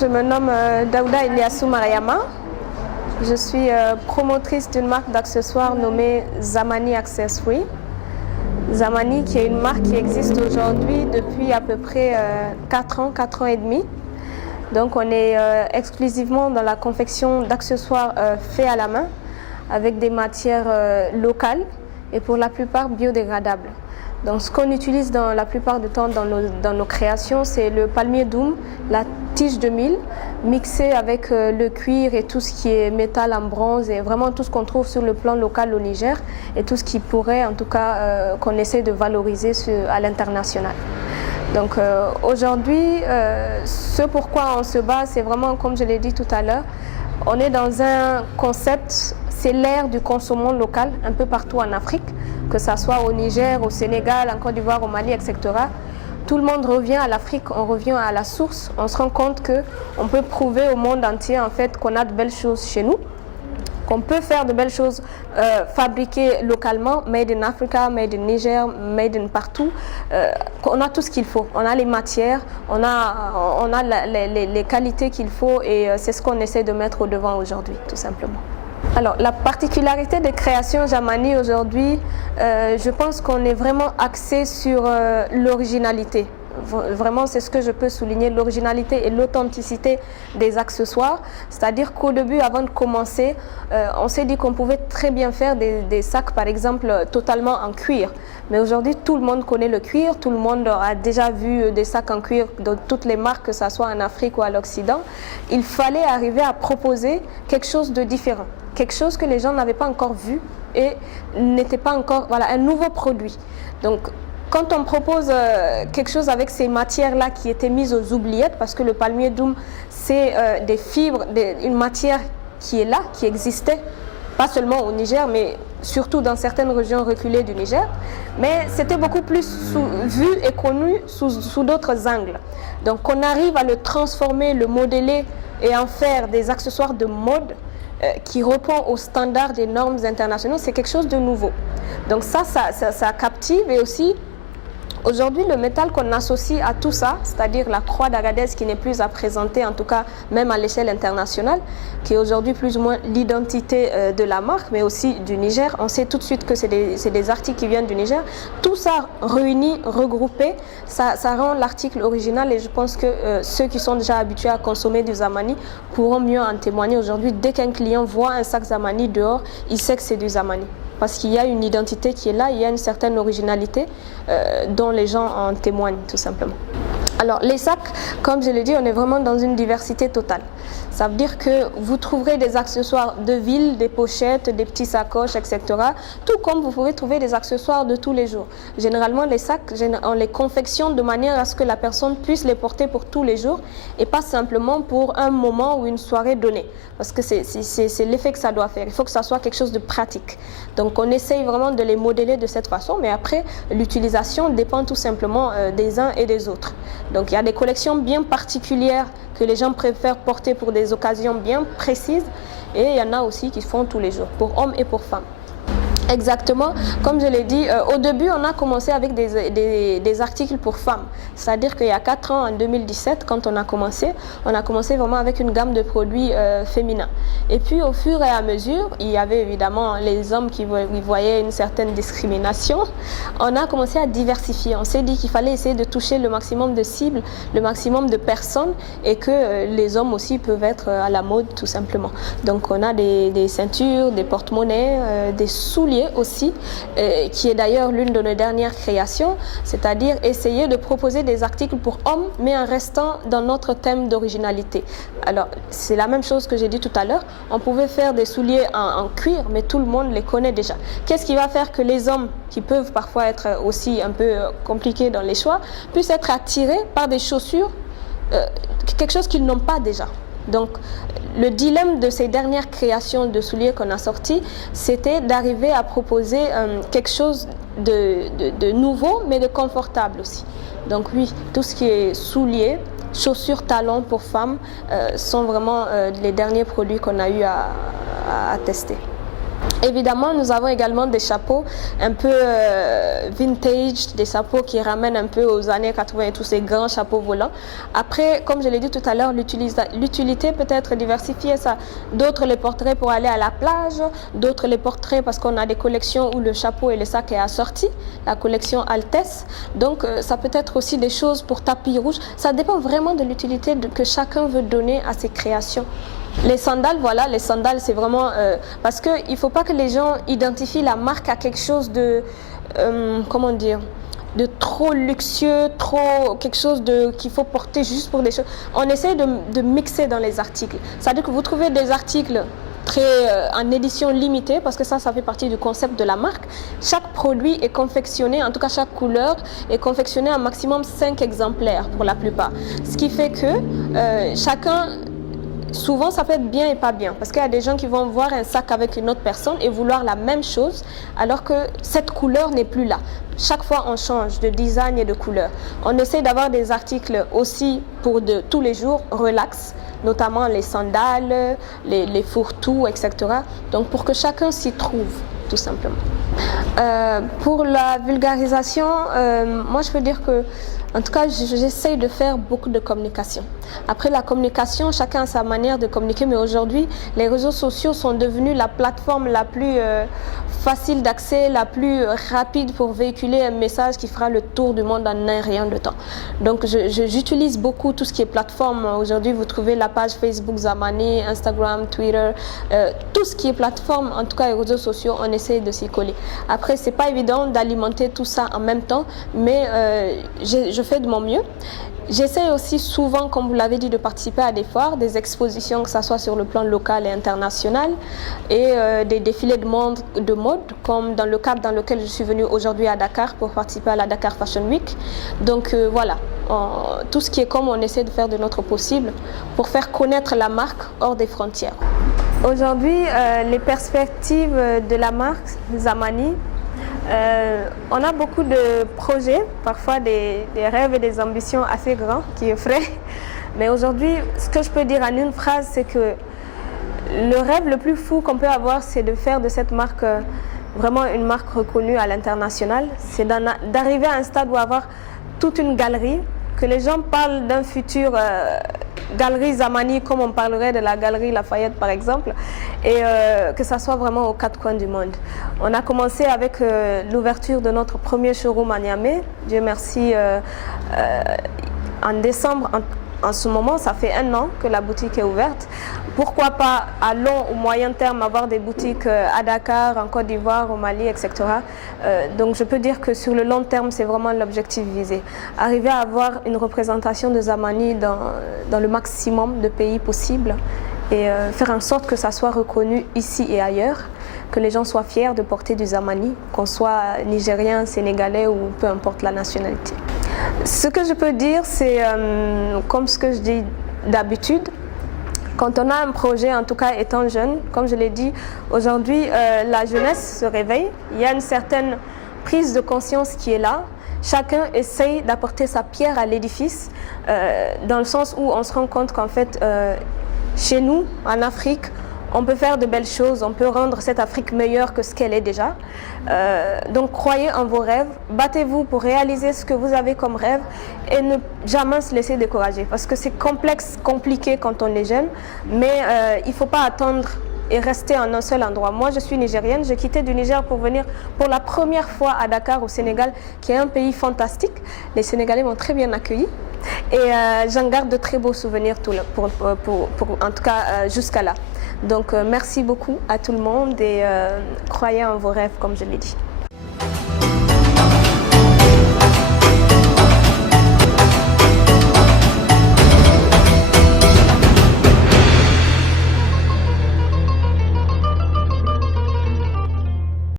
je me nomme Daouda Iliassou Mariama. Je suis promotrice d'une marque d'accessoires nommée Zamani Accessories. Zamani qui est une marque qui existe aujourd'hui depuis à peu près 4 ans et demi. Donc on est exclusivement dans la confection d'accessoires faits à la main avec des matières locales et pour la plupart biodégradables. Donc ce qu'on utilise la plupart du temps dans nos créations, c'est le palmier doum, la tige de mil, mixé avec le cuir et tout ce qui est métal en bronze et vraiment tout ce qu'on trouve sur le plan local au Niger et tout ce qui pourrait en tout cas qu'on essaie de valoriser à l'international. Donc aujourd'hui, ce pourquoi on se bat, c'est vraiment comme je l'ai dit tout à l'heure, on est dans un concept, c'est l'ère du consommant local un peu partout en Afrique, que ce soit au Niger, au Sénégal, en Côte d'Ivoire, au Mali, etc. Tout le monde revient à l'Afrique, on revient à la source, on se rend compte qu'on peut prouver au monde entier en fait qu'on a de belles choses chez nous, qu'on peut faire de belles choses fabriquées localement, made in Africa, made in Niger, made in partout. On a tout ce qu'il faut, on a les matières, on a les qualités qu'il faut et c'est ce qu'on essaie de mettre au devant aujourd'hui, tout simplement. Alors, la particularité des créations Zamani aujourd'hui, je pense qu'on est vraiment axé sur l'originalité. Vraiment, c'est ce que je peux souligner, l'originalité et l'authenticité des accessoires. C'est-à-dire qu'au début, avant de commencer, on s'est dit qu'on pouvait très bien faire des sacs, par exemple, totalement en cuir. Mais aujourd'hui, tout le monde connaît le cuir, tout le monde a déjà vu des sacs en cuir dans toutes les marques, que ce soit en Afrique ou à l'Occident. Il fallait arriver à proposer quelque chose de différent, quelque chose que les gens n'avaient pas encore vu et n'était pas encore, voilà, un nouveau produit. Donc, quand on propose quelque chose avec ces matières-là qui étaient mises aux oubliettes, parce que le palmier doum, c'est des fibres, une matière qui est là, qui existait, pas seulement au Niger, mais surtout dans certaines régions reculées du Niger, mais c'était beaucoup plus vu et connu sous d'autres angles. Donc on arrive à le transformer, le modeler et en faire des accessoires de mode qui répond aux standards des normes internationales, c'est quelque chose de nouveau. Donc ça captive et aussi aujourd'hui, le métal qu'on associe à tout ça, c'est-à-dire la croix d'Agadez qui n'est plus à présenter, en tout cas même à l'échelle internationale, qui est aujourd'hui plus ou moins l'identité de la marque, mais aussi du Niger. On sait tout de suite que c'est des articles qui viennent du Niger. Tout ça réuni, regroupé, ça rend l'article original et je pense que ceux qui sont déjà habitués à consommer du Zamani pourront mieux en témoigner aujourd'hui. Dès qu'un client voit un sac Zamani dehors, il sait que c'est du Zamani. Parce qu'il y a une identité qui est là, il y a une certaine originalité dont les gens en témoignent tout simplement. Alors les sacs, comme je l'ai dit, on est vraiment dans une diversité totale. Ça veut dire que vous trouverez des accessoires de ville, des pochettes, des petits sacoches, etc. Tout comme vous pouvez trouver des accessoires de tous les jours. Généralement, les sacs, on les confectionne de manière à ce que la personne puisse les porter pour tous les jours et pas simplement pour un moment ou une soirée donnée. Parce que c'est l'effet que ça doit faire. Il faut que ça soit quelque chose de pratique. Donc on essaye vraiment de les modeler de cette façon, mais après, l'utilisation dépend tout simplement des uns et des autres. Donc il y a des collections bien particulières que les gens préfèrent porter pour des occasions bien précises et il y en a aussi qui se font tous les jours, pour hommes et pour femmes. Exactement, comme je l'ai dit, au début on a commencé avec des articles pour femmes. C'est-à-dire qu'il y a 4 ans, en 2017, quand on a commencé vraiment avec une gamme de produits féminins. Et puis au fur et à mesure, il y avait évidemment les hommes qui voyaient une certaine discrimination. On a commencé à diversifier. On s'est dit qu'il fallait essayer de toucher le maximum de cibles, le maximum de personnes et que les hommes aussi peuvent être à la mode tout simplement. Donc on a des ceintures, des porte-monnaies, des souliers aussi, qui est d'ailleurs l'une de nos dernières créations, c'est-à-dire essayer de proposer des articles pour hommes, mais en restant dans notre thème d'originalité. Alors, c'est la même chose que j'ai dit tout à l'heure, on pouvait faire des souliers en cuir, mais tout le monde les connaît déjà. Qu'est-ce qui va faire que les hommes, qui peuvent parfois être aussi un peu compliqués dans les choix, puissent être attirés par des chaussures, quelque chose qu'ils n'ont pas déjà? Donc, le dilemme de ces dernières créations de souliers qu'on a sorties, c'était d'arriver à proposer quelque chose de nouveau, mais de confortable aussi. Donc oui, tout ce qui est souliers, chaussures, talons pour femmes sont vraiment les derniers produits qu'on a eu à tester. Évidemment, nous avons également des chapeaux un peu vintage, des chapeaux qui ramènent un peu aux années 80 et tous ces grands chapeaux volants. Après, comme je l'ai dit tout à l'heure, l'utilité peut être diversifiée. D'autres les porteraient pour aller à la plage, d'autres les porteraient parce qu'on a des collections où le chapeau et le sac est assorti, la collection Altesse. Donc, ça peut être aussi des choses pour tapis rouge. Ça dépend vraiment de l'utilité que chacun veut donner à ses créations. Les sandales, voilà, les sandales, c'est vraiment... parce qu'il ne faut pas que les gens identifient la marque à quelque chose de... comment dire, de trop luxueux, quelque chose qu'il faut porter juste pour des choses. On essaie de mixer dans les articles. C'est-à-dire que vous trouvez des articles en édition limitée, parce que ça fait partie du concept de la marque. Chaque produit est confectionné, en tout cas chaque couleur est confectionnée à maximum 5 exemplaires pour la plupart. Ce qui fait que chacun... Souvent, ça peut être bien et pas bien, parce qu'il y a des gens qui vont voir un sac avec une autre personne et vouloir la même chose, alors que cette couleur n'est plus là. Chaque fois, on change de design et de couleur. On essaie d'avoir des articles aussi pour de tous les jours, relax, notamment les sandales, les fourre-tout, etc. Donc, pour que chacun s'y trouve, tout simplement. Pour la vulgarisation, moi, je peux dire que en tout cas, j'essaye de faire beaucoup de communication. Après la communication, chacun a sa manière de communiquer, mais aujourd'hui, les réseaux sociaux sont devenus la plateforme la plus facile d'accès, la plus rapide pour véhiculer un message qui fera le tour du monde en un rien de temps. Donc, j'utilise beaucoup tout ce qui est plateforme. Aujourd'hui, vous trouvez la page Facebook Zamani, Instagram, Twitter, tout ce qui est plateforme, en tout cas les réseaux sociaux, on essaye de s'y coller. Après, c'est pas évident d'alimenter tout ça en même temps, mais je fais de mon mieux. J'essaie aussi souvent, comme vous l'avez dit, de participer à des foires, des expositions, que ce soit sur le plan local et international, et des défilés de mode, comme dans le cadre dans lequel je suis venue aujourd'hui à Dakar pour participer à la Dakar Fashion Week. Donc voilà, tout ce qui est comme on essaie de faire de notre possible pour faire connaître la marque hors des frontières. Aujourd'hui, les perspectives de la marque Zamani, on a beaucoup de projets, parfois des rêves et des ambitions assez grands qui effraient. Mais aujourd'hui, ce que je peux dire en une phrase, c'est que le rêve le plus fou qu'on peut avoir, c'est de faire de cette marque vraiment une marque reconnue à l'international. C'est d'arriver à un stade où avoir toute une galerie, que les gens parlent d'un futur galerie Zamani comme on parlerait de la galerie Lafayette par exemple, et que ça soit vraiment aux 4 coins du monde. On a commencé avec l'ouverture de notre premier showroom à Niamey. Dieu merci, en décembre. En ce moment, ça fait 1 an que la boutique est ouverte. Pourquoi pas à long ou moyen terme avoir des boutiques à Dakar, en Côte d'Ivoire, au Mali, etc. Donc je peux dire que sur le long terme, c'est vraiment l'objectif visé. Arriver à avoir une représentation de Zamani dans le maximum de pays possible et faire en sorte que ça soit reconnu ici et ailleurs, que les gens soient fiers de porter du Zamani, qu'on soit nigérien, sénégalais ou peu importe la nationalité. Ce que je peux dire, c'est comme ce que je dis d'habitude, quand on a un projet, en tout cas étant jeune, comme je l'ai dit, aujourd'hui la jeunesse se réveille, il y a une certaine prise de conscience qui est là. Chacun essaye d'apporter sa pierre à l'édifice, dans le sens où on se rend compte qu'en fait, chez nous, en Afrique, on peut faire de belles choses, on peut rendre cette Afrique meilleure que ce qu'elle est déjà. Donc croyez en vos rêves, battez-vous pour réaliser ce que vous avez comme rêve et ne jamais se laisser décourager. Parce que c'est complexe, compliqué quand on est jeune, mais il ne faut pas attendre et rester en un seul endroit. Moi, je suis nigérienne, j'ai quitté du Niger pour venir pour la première fois à Dakar, au Sénégal, qui est un pays fantastique. Les Sénégalais m'ont très bien accueilli. Et j'en garde de très beaux souvenirs, en tout cas jusqu'à là. Donc merci beaucoup à tout le monde et croyez en vos rêves, comme je l'ai dit.